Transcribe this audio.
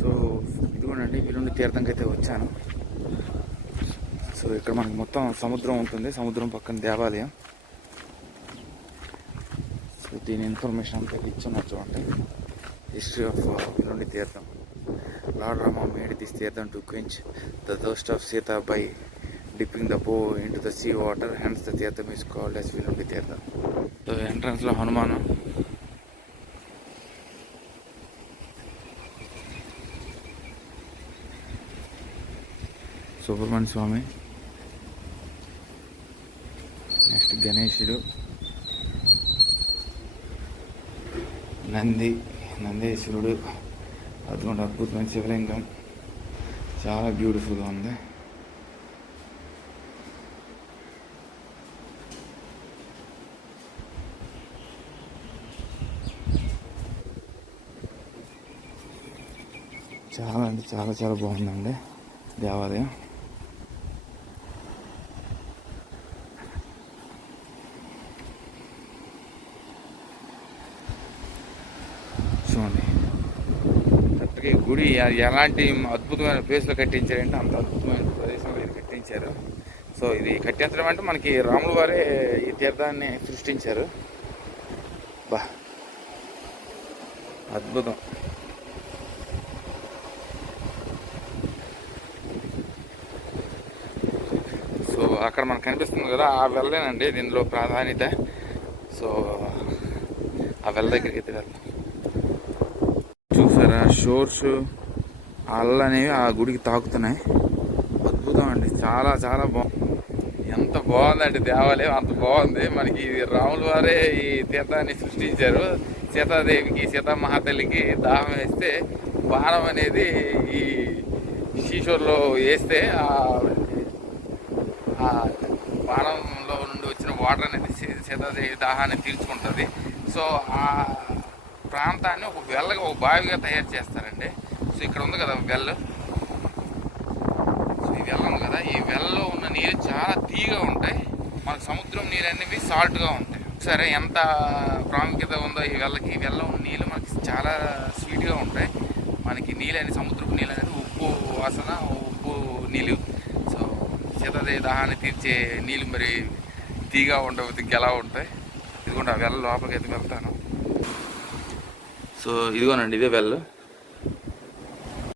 So ఇదిగోనండి విలుండి తీర్థంకి అయితే వచ్చాను. సో ఇక్కడ మనకి మొత్తం సముద్రం ఉంటుంది సముద్రం పక్కన దేవాలయం. సో దీని ఇన్ఫర్మేషన్ అంతా ఇచ్చున్నారు చూడండి. History of Vilundi Theertham. Lord Rama made this Theertham to quench the thirst of Sita by dipping the bow into the sea water hence the Theertham is called as Vilundi Theertham. So ఎంట్రన్స్లో హనుమానం. Subrahmanya Swamy. Next గణేశుడు. నంది నందేశ్వరుడు. అటువంటి అద్భుతమైన శివలింగం. చాలా బ్యూటిఫుల్గా ఉంది. చాలా అంటే చాలా చాలా బాగుందండి దేవాలయం. చూడండి. కరెక్ట్గా గుడి ఎలాంటి అద్భుతమైన ప్లేస్లో కట్టించారంటే అంత అద్భుతమైన ప్రదేశంలో ఇది కట్టించారు. సో ఇది కట్టించడం అంటే మనకి రాముల వారే ఈ తీర్థాన్ని సృష్టించారు. బా. అద్భుతం. సో అక్కడ మనకు కనిపిస్తుంది కదా ఆ వెళ్ళేనండి దీనిలో ప్రాధాన్యత. సో ఆ వెళ్ళ దగ్గరికి అయితే చూసారా? షోర్స్ అల్ల అనేవి ఆ గుడికి తాకుతున్నాయి. అద్భుతం అండి. చాలా చాలా బాగుంది ఎంత బాగుందండి దేవాలయం. అంత బాగుంది. మనకి ఇది రాముల వారే ఈ సీతాన్ని సృష్టించారు. సీతాదేవికి సీతామహాతల్లికి దాహం వేస్తే బాణం అనేది ఈ శీషోర్లో వేస్తే ఆ బాణంలో నుండి వచ్చిన వాటర్ అనేది సీతాదేవి దాహాన్ని తీర్చుకుంటుంది. సో ఆ ప్రాంతాన్ని ఒక వెల్లగా ఒక బావిగా తయారు చేస్తారండి. సో ఇక్కడ ఉంది కదా వెల్. సో ఈ వెల్ల ఉంది కదా. ఈ వెల్లలో ఉన్న నీరు చాలా తీగా ఉంటాయి. మనకు సముద్రం నీరు అనేవి సాల్ట్గా ఉంటాయి. సరే ఎంత ప్రాముఖ్యత ఉందో ఈ వెళ్ళకి ఈ వెళ్ళ ఉన్న నీళ్ళు మనకి చాలా స్వీట్గా ఉంటాయి. మనకి నీళ్ళు అనేది సముద్రపు నీళ్ళు అనేది ఉప్పు వాసన ఉప్పు నీళ్ళు. సో సీతాదేవి దాహాన్ని తీర్చే నీళ్ళు మరి తీగా ఉండవు ఇంకెలా ఉంటాయి? ఇదిగోండి ఆ వెళ్ళ లోపలికి అయితే వెళ్తాను. సో ఇదిగోనండి ఇదే వెల్